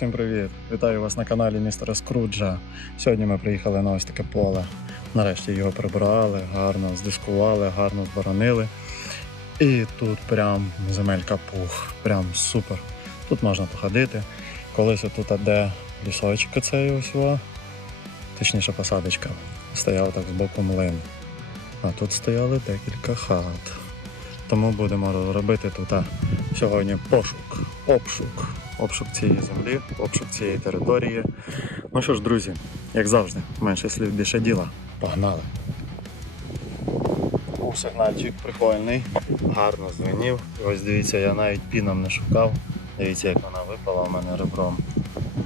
всім привіт! Вітаю вас на каналі містера Скруджа. Сьогодні ми приїхали на ось таке поле. Нарешті його прибрали, гарно здискували, гарно зборонили. І тут прям земелька пух, прям супер. Тут можна походити. Колись отут, де лісочок оцей ось, о, точніше посадочка, стояв так з боку млин. А тут стояли декілька хат. Тому будемо робити тут сьогодні пошук, обшук, обшук цієї землі, обшук цієї території. Ну що ж, друзі, як завжди, менше слів більше діла. Погнали! Був сигнальчик прикольний, гарно звенів. Ось дивіться, я навіть піном не шукав. Дивіться, як вона випала у мене ребром.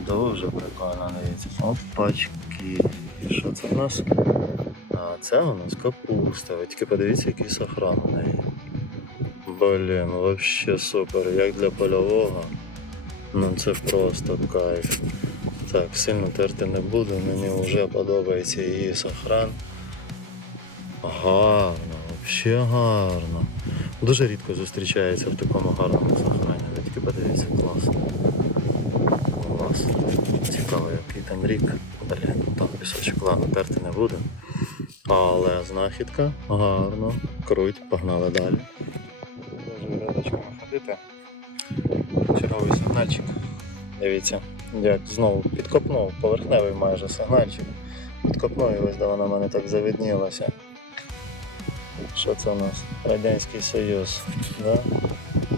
Дуже прикольно, дивіться. Опачки. І що це в нас? А це у нас капуста. Ви тільки подивіться, який сафран. Блін, вообще супер. Як для польового. Ну це просто кайф. Так, сильно терти не буду, мені вже подобається її сохран. Гарно, взагалі гарно. Дуже рідко зустрічається в такому гарному сохрані. Ви тільки подивіться, класно. Клас. Цікаво, який там рік. Блін, ну там пісочок, ладно, терти не буду. Але знахідка гарно, круть, погнали далі. Дуже рядочками ходити. Черговий сигнальчик. Дивіться, як знову підкопнув, поверхневий майже сигнальчик. Підкопнув і ось де вона мене так завіднілася. Що це у нас? Радянський Союз. Да?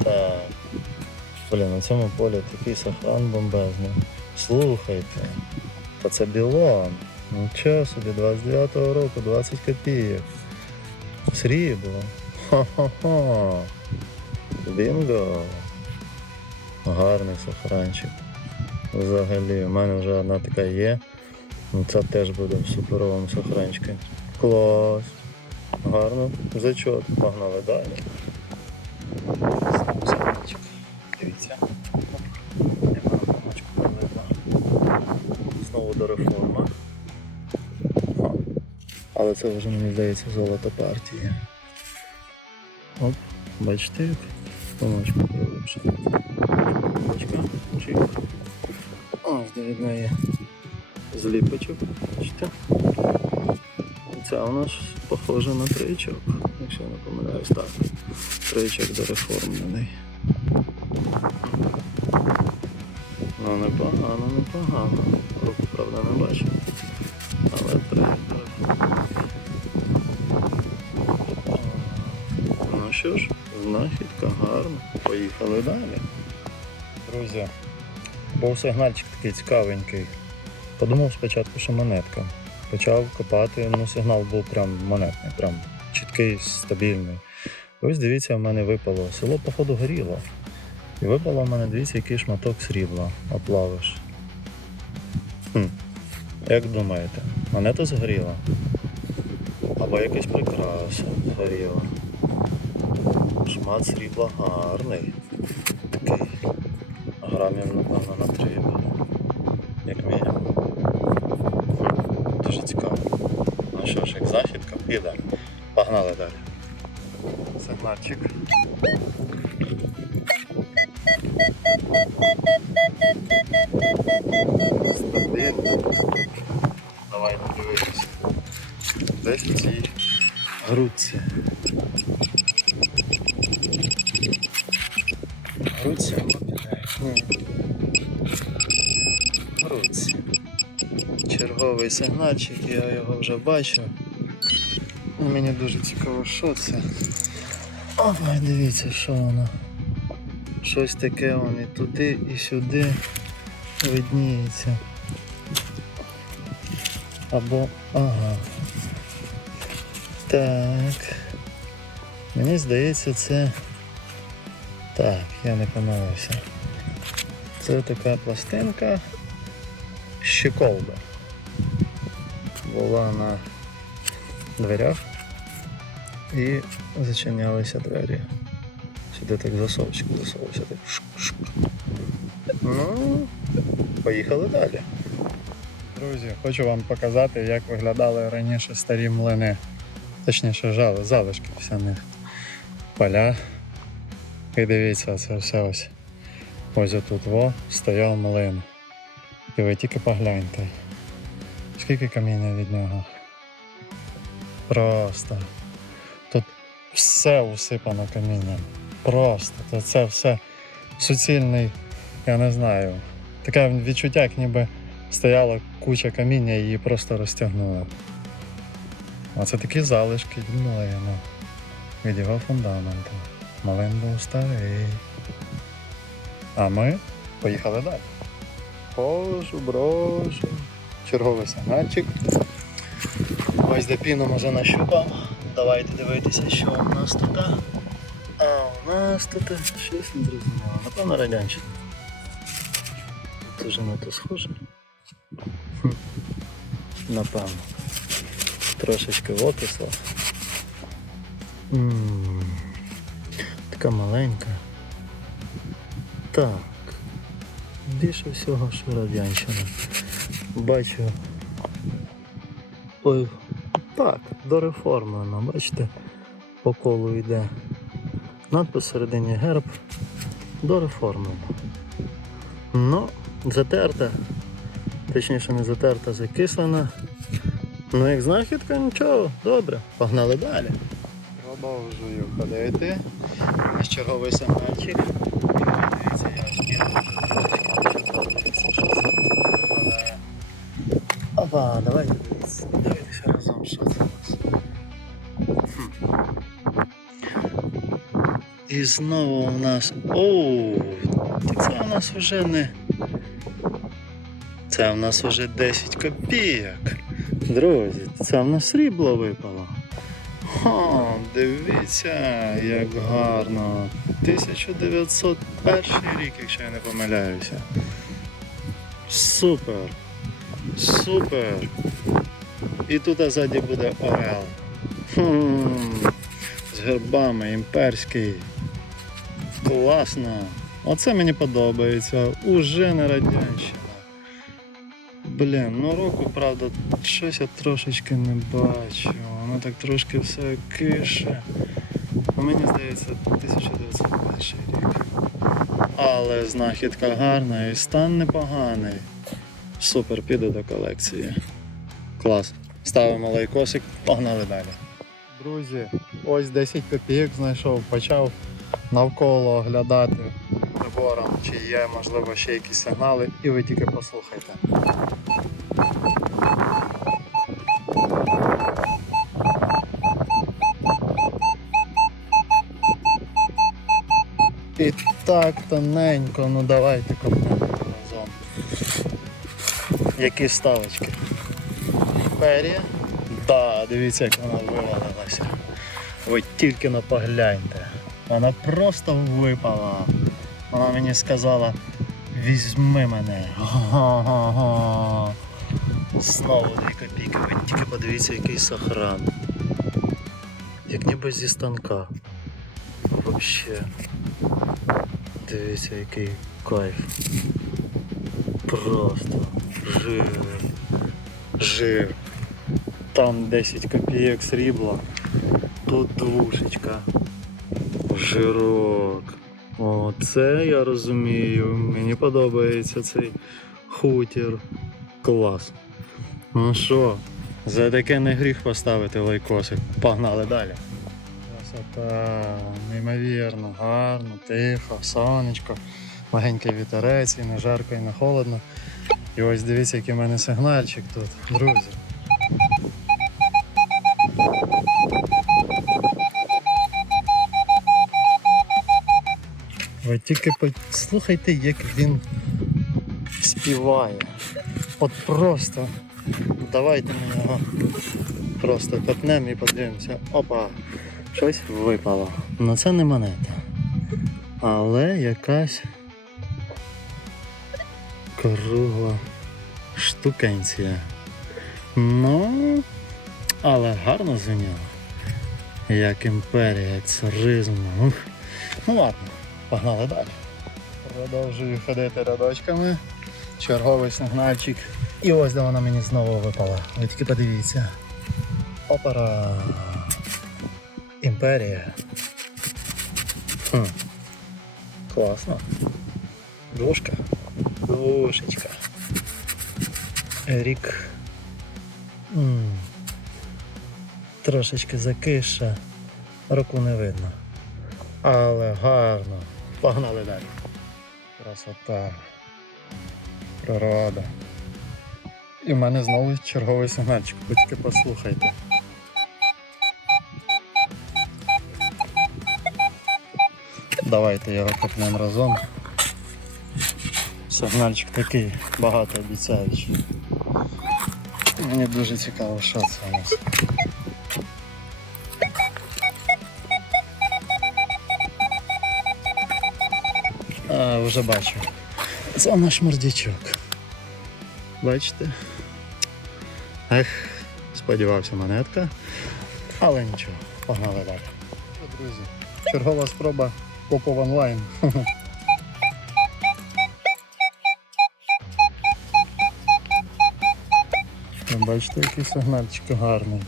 Так. Блін, на цьому полі такий сохран бомбезний. Слухайте, та це білон. Нічого собі, 29-го року, 20 копійок. Срібло. Ха-ха-ха. Бінго. Гарний сохранчик. Взагалі, у мене вже одна така є. Ну, Це теж буде в суперовому сохранчику. Клас. Гарно. Зачот. Погнали далі. Знову сохранчик. Дивіться. Яка помочка велика. Знову до реформа. Ха. Але це вже мені здається золото партії. Оп, бачите як? Помочка глибше. Де від неї зліпочок, бачите? Це у нас похоже на троєчок, якщо я не помиляюсь, так. Троєчок дореформлений. Ну непогано, непогано. Руку, правда, не бачу. Але троєчок. Ну що ж, знахідка гарна. Поїхали далі. Друзі, був сигнальчик такий цікавенький. Подумав спочатку, що монетка. Почав копати, ну сигнал був прям монетний, прям чіткий, стабільний. Ось дивіться, в мене випало. Село, походу, горіло. І випало в мене, дивіться, який шматок срібла, оплавиш. Хм. Як думаєте, монета згоріла? Або якась прикраса згоріла. Шмат срібла гарний. Такий. Грамів, напевно, на три буде. Як мінімум. Дуже цікаво. Ну що ж, як західка, піде. Погнали далі. Сигнальчик. Стабільно. Давай подивимось. Десь грудці. Грудці Черговий сигнальчик, я його вже бачу. Мені дуже цікаво, що це. Ой, дивіться, що воно. Щось таке воно і туди, і сюди видніється. Або. Ага. Так. Мені здається, це. Так, я не помилився. Це така пластинка щеколда. Була на дверях і зачинялися двері. Сюди так засовчик засовувався. Так. Ну, поїхали далі. Друзі, хочу вам показати, як виглядали раніше старі млини. Точніше, жали, залишки вся них. Поля. І дивіться, це все ось. Ось отут во стояв млин. І ви тільки погляньте. Скільки каміння від нього? Просто. Тут все усипано камінням. Просто. Тут це все суцільний, я не знаю. Таке відчуття, як ніби стояла куча каміння і її просто розтягнули. А це такі залишки від млину, від його фундаменту. Малин був старий. А ми поїхали далі. Божу, брошу. Черговий сигнальчик. Ось де піну вже нащупав. Давайте дивитися, що у нас тут. А у нас тут щось не зрозуміло. Напевно, радянщина. Тут уже на то схоже. Напевно. Трошечки опису. Така маленька. Так. Більше всього, що радянщина. Бачу. Ой, так, дореформлено, бачите, по колу йде. Надпис всередині герб дореформлено. Ну, затерта. Точніше не затерта, закислена. Ну як знахідка, нічого, добре. Погнали далі. Продовжую ходити. Ось черговий я Опа, давайте дивитися. Дивитися разом, що це нас. І знову у нас. Оу! Це у нас вже не. Це у нас вже 10 копійок. Друзі, це в нас срібло випало. Ха, дивіться, як гарно. 1901 рік, якщо я не помиляюся. Супер. Супер. І тут ззаді буде Орел. Хм, з гербами імперський. Класно. Оце мені подобається. Уже не радянщина. Блін, ну року, правда, щось я трошечки не бачу. Воно так трошки все кише. Мені здається, 1901 рік. Але знахідка гарна і стан непоганий. Супер, піду до колекції. Клас. Ставимо лайкосик, погнали далі. Друзі, ось 10 копійок знайшов, почав навколо оглядати прибором, чи є, можливо, ще якісь сигнали, і ви тільки послухайте. І так тоненько, ну давайте копнемо. Які ставочки? Перія? Да, дивіться, як вона вивалилася. Ви тільки но погляньте. Вона просто випала. Вона мені сказала, візьми мене. Га-га-га. Знову дві копійки. Ви тільки подивіться, який сохран. Як ніби зі станка. Вообще. Дивіться, який кайф. Просто жир. Жир. Там 10 копійок срібла. Тут двушечка. Жирок. О, це я розумію. Мені подобається цей хутір. Клас. Ну що, за таке не гріх поставити лайкосик. Погнали далі. Красота, неймовірно, гарно, тихо, сонечко, легенький вітерець, і не жарко, і не холодно. І ось дивіться, який в мене сигнальчик тут, друзі. Ви тільки послухайте, як він співає. От просто. Давайте ми його просто копнемо і подивимося. Опа! Щось випало. Ну це не монета. Але якась кругла штукенція. Ну, але гарно звеніло. Як імперія, як. Ух. Ну ладно, погнали далі. Продовжую ходити рядочками. Черговий сигнальчик. І ось де вона мені знову випала. Ви тільки подивіться. Опера. Імперія. Хм. Класно. Душка. Душечка. Рік. м, Трошечки закиша, року не видно. Але гарно. Погнали далі. Красота. Природа. І в мене знову черговий сигнальчик, тільки послухайте. Давайте його копнемо разом. Сигнальчик такий багатообіцяючий. Мені дуже цікаво, що це у нас. А, вже бачу. Це наш мордячок. Бачите? Ех, сподівався монетка. Але нічого, погнали далі. Друзі, чергова спроба копов онлайн. Бачите, який сигнальчик гарний.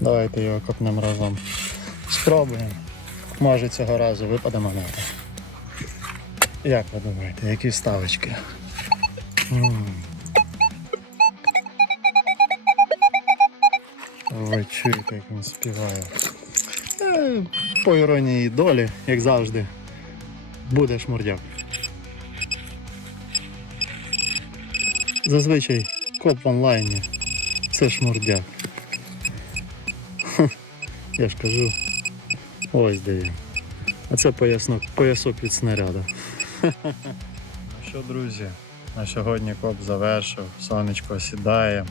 Давайте його копнемо разом. Спробуємо. Може цього разу випаде монета. Як ви думаєте, які ставочки? Ви чуєте, як він співає. Е, По іронії долі, як завжди, буде шмурдяк. Зазвичай коп в онлайні це шмурдяк. Я ж кажу, ось де він. А це пояснок, поясок від снаряду. Ну що, друзі, на сьогодні коп завершив, сонечко сідає.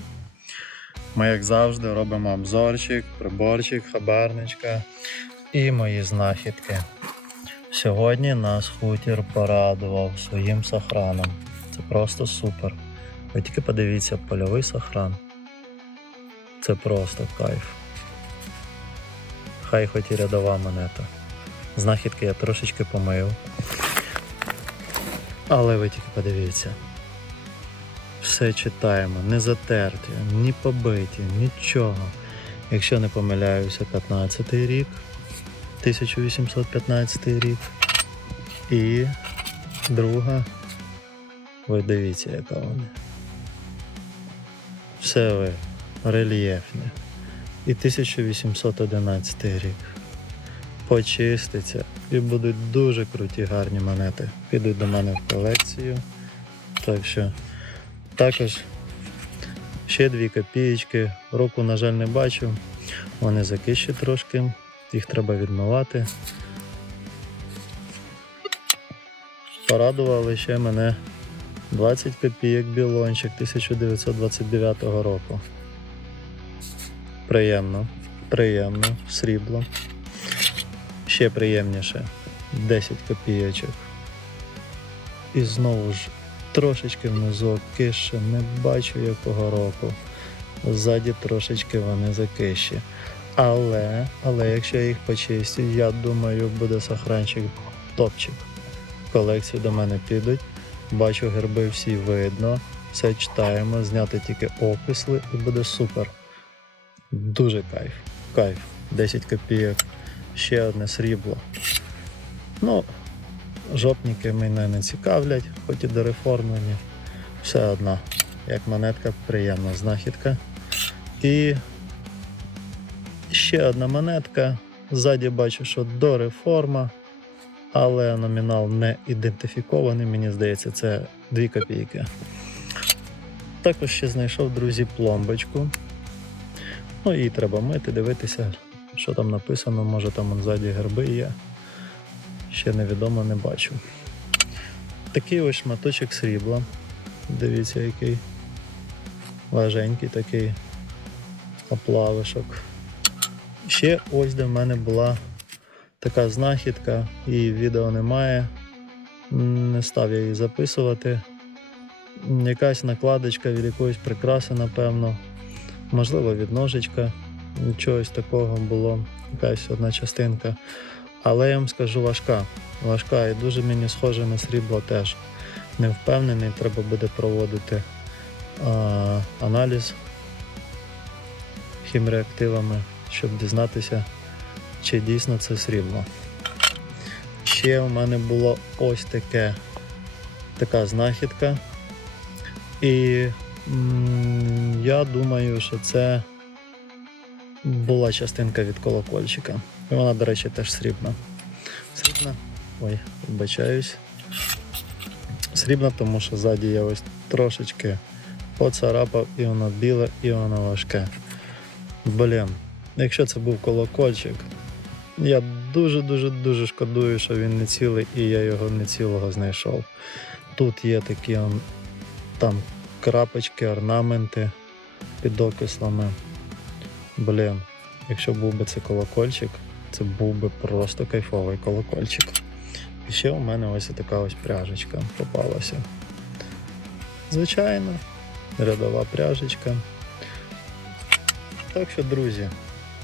Ми, як завжди, робимо обзорчик, приборчик, хабарничка і мої знахідки. Сьогодні нас хутір порадував своїм сохраном. Це просто супер. Ви тільки подивіться, польовий сохран. Це просто кайф. Хай хоч і рядова монета. Знахідки я трошечки помив. Але ви тільки подивіться. Все читаємо, не затерті, ні побиті, нічого. Якщо не помиляюся, 15 рік, 1815 рік. І друга. Ви дивіться, яка вона. Все ви рельєфне. І 1811 рік. Почиститься і будуть дуже круті гарні монети. Підуть до мене в колекцію. Так що також ще дві копієчки. Року, на жаль, не бачу. Вони закищі трошки, їх треба відмивати. Порадували ще мене 20 копійок білончик 1929 року. Приємно, приємно, срібло. Ще приємніше 10 копійочок. І знову ж трошечки внизу кише, не бачу якого року. Ззаді трошечки вони закищі. Але, але якщо я їх почистю, я думаю, буде сохранчик топчик. Колекцію до мене підуть. Бачу герби всі видно. Все читаємо, зняти тільки описли і буде супер. Дуже кайф. Кайф. 10 копійок. Ще одне срібло. Ну, жопніки мене не цікавлять, хоч і дореформлені. Все одно, як монетка, приємна знахідка. І ще одна монетка. Ззаді бачу, що дореформа, але номінал не ідентифікований. Мені здається, це 2 копійки. Також ще знайшов, друзі, пломбочку. Ну, її треба мити, дивитися, що там написано. Може там ззаді герби є. Ще невідомо не бачу. Такий ось шматочок срібла. Дивіться, який важенький такий оплавишок. Ще ось де в мене була така знахідка, її відео немає. Не став я її записувати. Якась накладочка від якоїсь прикраси, напевно. Можливо, від ножичка. Чогось такого було. Якась одна частинка. Але я вам скажу важка. Важка і дуже мені схоже на срібло теж. Не впевнений, треба буде проводити а, аналіз хімреактивами, щоб дізнатися, чи дійсно це срібло. Ще у мене було ось таке, така знахідка. І Я думаю, що це була частинка від колокольчика. І вона, до речі, теж срібна. Срібна. Ой, вибачаюсь. Срібна, тому що ззаді я ось трошечки поцарапав, і воно біле, і воно важке. Блін, якщо це був колокольчик, я дуже-дуже дуже шкодую, що він не цілий, і я його не цілого знайшов. Тут є такі там крапочки, орнаменти під окислами. Блін, якщо був би це колокольчик, це був би просто кайфовий колокольчик. І ще у мене ось така ось пряжечка попалася. Звичайно, рядова пряжечка. Так що, друзі,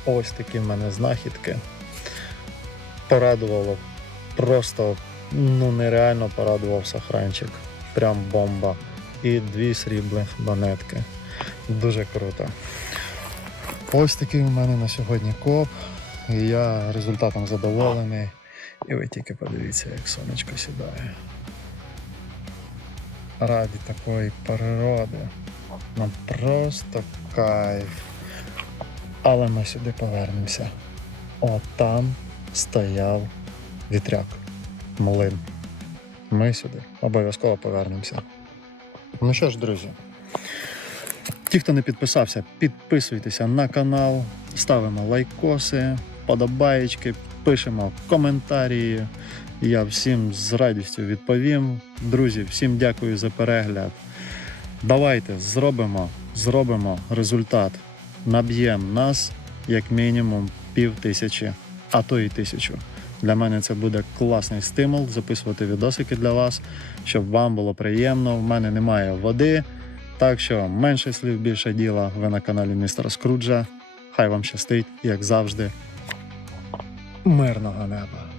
ось такі в мене знахідки. Порадувало. Просто ну нереально порадував сохранчик. Прям бомба. І дві срібних монетки. Дуже круто. Ось такий у мене на сьогодні коп. І я результатом задоволений. І ви тільки подивіться, як сонечко сідає. Раді такої природи. Ну просто кайф. Але ми сюди повернемося. От там стояв вітряк, млин. Ми сюди обов'язково повернемося. Ну що ж, друзі, ті, хто не підписався, підписуйтеся на канал, ставимо лайкоси, подобаєчки, пишемо коментарі. Я всім з радістю відповім. Друзі, всім дякую за перегляд. Давайте зробимо, зробимо результат. Наб'ємо нас як мінімум пів тисячі, а то і тисячу. Для мене це буде класний стимул записувати відосики для вас, щоб вам було приємно. В мене немає води, так що менше слів, більше діла. Ви на каналі містера Скруджа. Хай вам щастить, як завжди. Мирного неба!